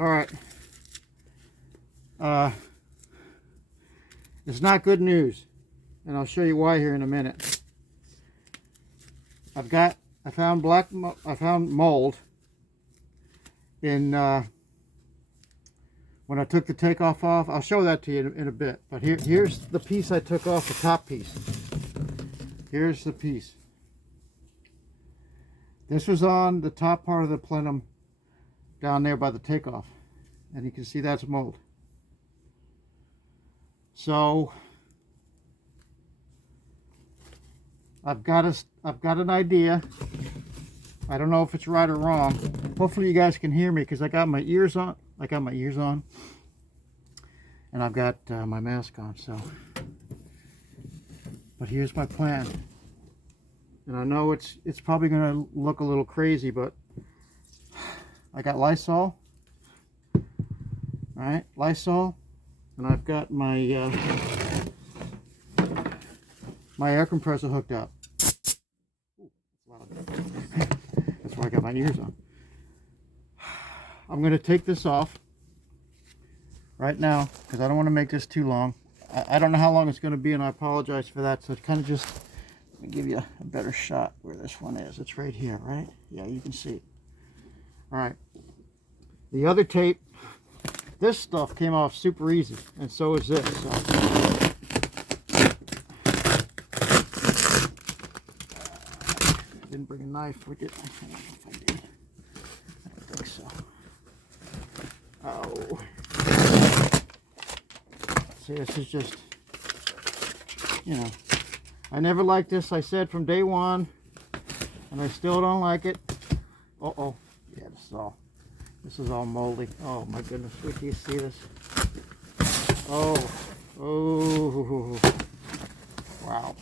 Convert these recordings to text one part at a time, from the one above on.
All right. It's not good news, and I'll show you why here in a minute. I found mold in when I took the takeoff off. I'll show that to you in a bit. But here's the piece I took off, the top piece. Here's the piece. This was on the top part of the plenum down there by the takeoff, and you can see that's mold. So I've got an idea. I don't know if it's right or wrong. Hopefully you guys can hear me because I got my ears on. And I've got my mask on. So, but here's my plan. And I know it's probably going to look a little crazy, but I got Lysol. All right, Lysol, and I've got my my air compressor hooked up. Ooh, that's why I got my ears on. I'm going to take this off right now because I don't want to make this too long. I don't know how long it's going to be, and I apologize for that. So it's kind of just, let me give you a better shot where this one is. It's right here, right? Yeah, you can see it. All right. The other tape, this stuff came off super easy, and so is this. So. Didn't bring a knife. We did. I don't know if I did. I don't think so. Oh. See, this is just, you know, I never liked this. I said from day one, and I still don't like it. Uh-oh. Yeah, this is all moldy. Oh my goodness. Wait till you see this. Oh. Oh. Wow.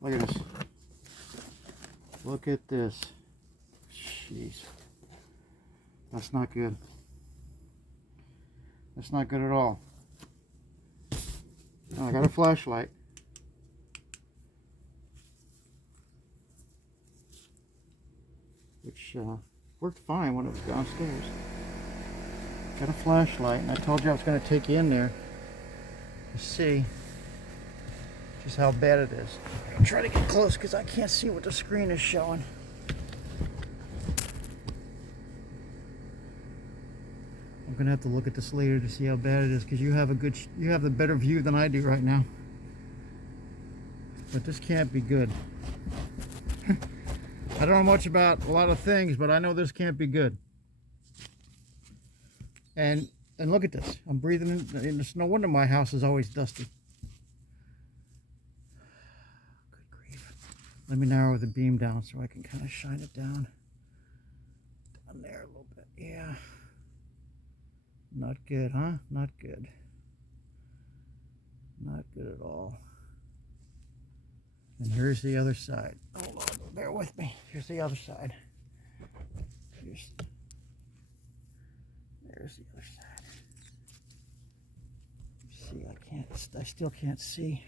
Look at this. Look at this. Jeez. That's not good. That's not good at all. Now I got a flashlight. Which worked fine when it was downstairs. Got a flashlight, and I told you I was going to take you in there to see just how bad it is. I'll try to get close because I can't see what the screen is showing. I'm gonna have to look at this later to see how bad it is because you have the better view than I do right now. But this can't be good. I don't know much about a lot of things, but I know this can't be good. And look at this. I'm breathing in. It's no wonder my house is always dusty. Good grief. Let me narrow the beam down so I can kind of shine it down there a little bit. Yeah. Not good, huh? Not good. Not good at all. And here's the other side. Hold on, bear with me. Here's the other side. There's the other side. See, I still can't see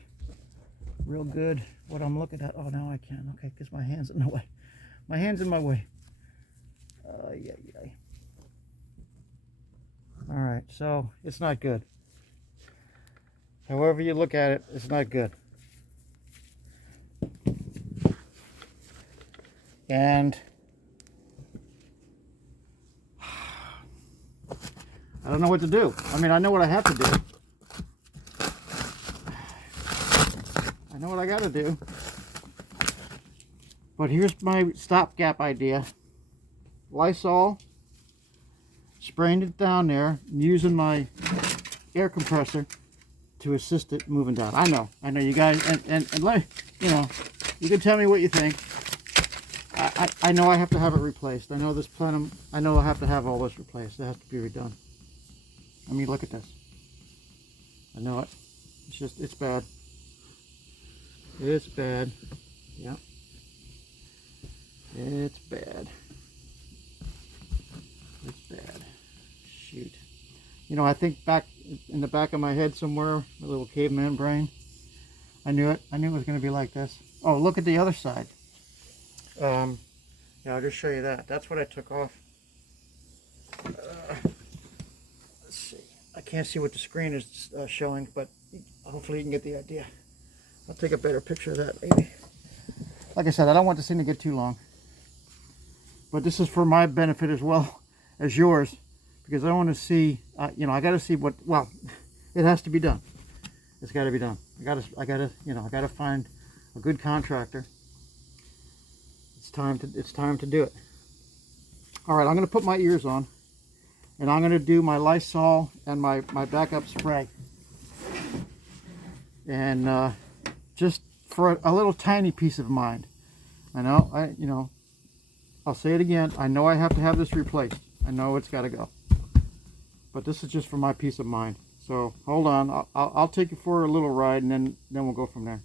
real good what I'm looking at. Oh, now I can. Okay, because my hand's in the way. My hand's in my way. Yeah. All right, so it's not good. However you look at it, it's not good. And I don't know what to do. I mean, I know what I have to do. I know what I got to do. But here's my stopgap idea. Lysol. Spraying it down there, using my air compressor to assist it moving down. I know you guys, and let me, you know, you can tell me what you think. I know I have to have it replaced. I know this plenum, I know I have to have all this replaced. It has to be redone. I mean, look at this. I know it. It's just, it's bad. It's bad. Yep. It's bad. It's bad. Shoot. You know, I think back in the back of my head somewhere, a little caveman brain. I knew it. I knew it was going to be like this. Oh, look at the other side. Yeah, I'll just show you that. That's what I took off. Let's see. I can't see what the screen is showing, but hopefully you can get the idea. I'll take a better picture of that maybe. Like I said, I don't want this thing to get too long. But this is for my benefit as well as yours, because I want to see, you know, I got to see what, well, it has to be done. It's got to be done. I got to find a good contractor. It's time to do it. All right, I'm going to put my ears on, and I'm going to do my Lysol and my backup spray. And just for a little tiny peace of mind. I know, you know, I'll say it again. I know I have to have this replaced. I know it's got to go. But this is just for my peace of mind. So hold on. I'll take you for a little ride, and then we'll go from there.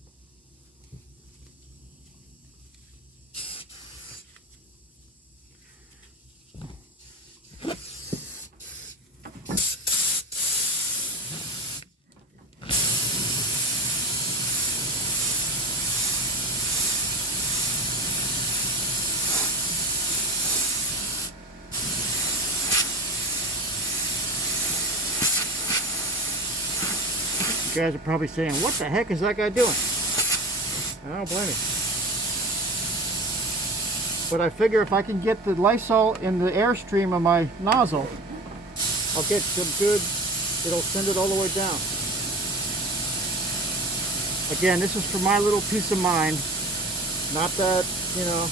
You guys are probably saying, what the heck is that guy doing? I don't blame you. But I figure if I can get the Lysol in the airstream of my nozzle, I'll get some good, it'll send it all the way down. Again, this is for my little peace of mind. Not that, you know.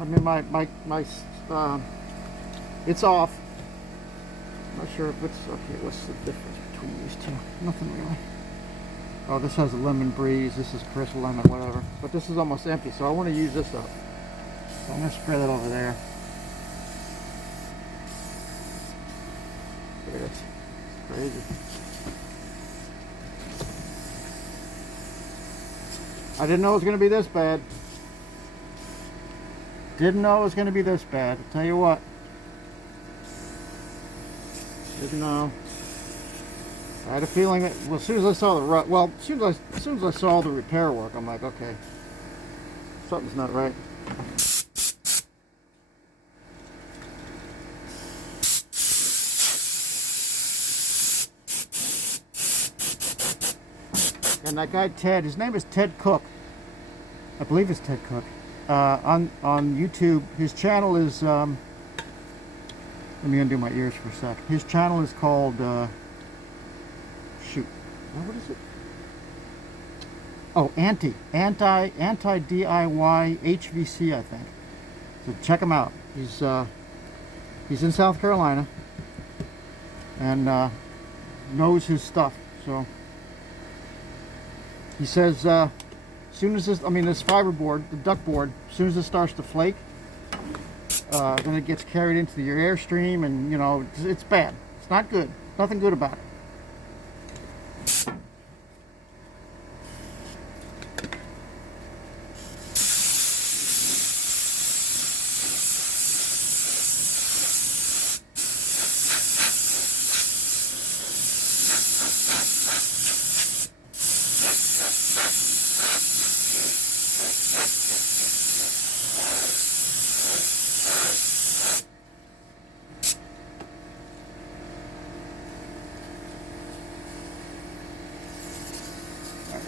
I mean, it's off. I'm not sure if it's, okay, what's the difference between these two? Nothing really. Oh, this has a lemon breeze, this is crisp lemon, whatever. But this is almost empty, so I want to use this up. So I'm going to spray that over there. Look at it. It's crazy. I didn't know it was going to be this bad. Didn't know it was going to be this bad. I'll tell you what. Didn't know. I had a feeling that, well, as soon as I saw the as soon as I saw the repair work, I'm like, okay, something's not right. And that guy Ted, his name is Ted Cook. I believe it's Ted Cook. On YouTube, his channel is, let me undo my ears for a sec. His channel is called, shoot, what is it? Oh, anti-DIY HVC, I think. So check him out. He's in South Carolina, and knows his stuff. So he says, as soon as this, I mean, this fiber board, the duct board, as soon as it starts to flake, then it gets carried into your airstream, and you know, it's bad. It's not good. Nothing good about it.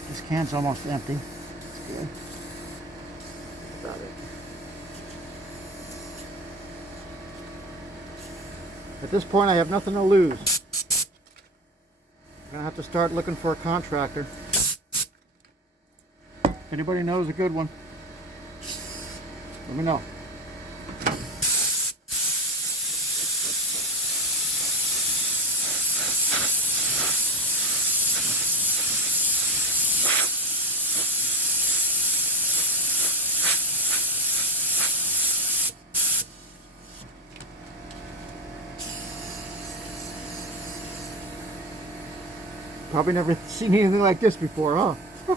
This can's almost empty. That's good. That's about it. At this point, I have nothing to lose. I'm gonna have to start looking for a contractor. If anybody knows a good one, let me know. Probably never seen anything like this before, huh? I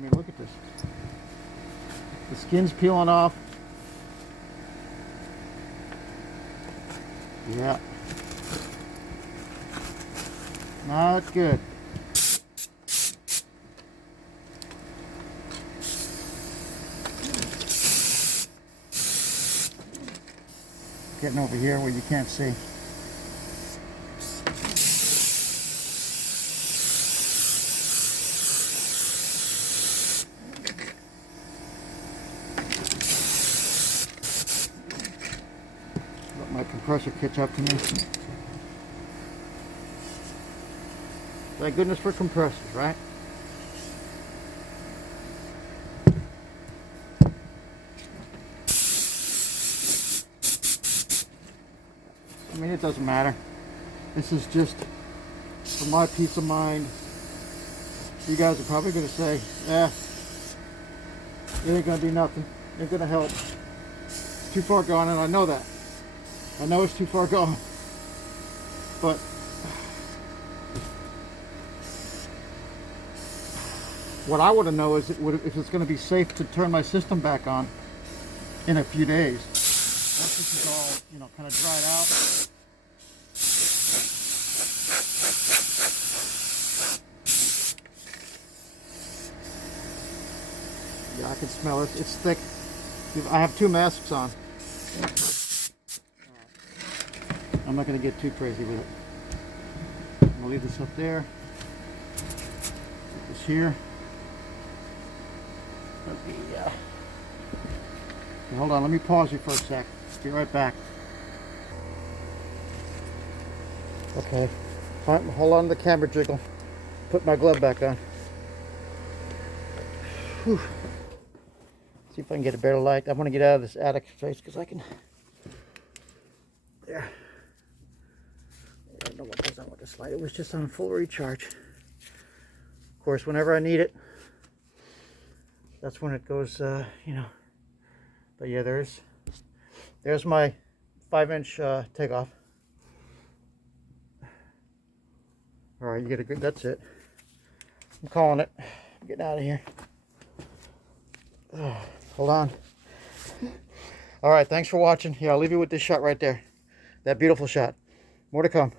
mean, look at this. The skin's peeling off. Yeah, Not good. Getting over here where you can't see. Let my compressor catch up to me. Thank goodness for compressors, right? I mean, it doesn't matter. This is just for my peace of mind. You guys are probably going to say, it ain't going to do nothing. It ain't going to help. It's too far gone, and I know that. I know it's too far gone. But what I want to know is if it's going to be safe to turn my system back on in a few days. Once this is all, kind of dried out. Yeah, I can smell it. It's thick. I have 2 masks on. I'm not going to get too crazy with it. I'm going to leave this up there. Put this here. Hold on, let me pause you for a sec. Be right back. Okay. Hold on to the camera jiggle. Put my glove back on. Whew. See if I can get a better light. I want to get out of this attic space because I can. There. I don't know what goes on with this light. It was just on full recharge. Of course, whenever I need it, that's when it goes, But yeah, there's my 5-inch takeoff. All right, you get a good. That's it. I'm calling it. I'm getting out of here. Oh, hold on. All right, thanks for watching. Here, I'll leave you with this shot right there. That beautiful shot. More to come.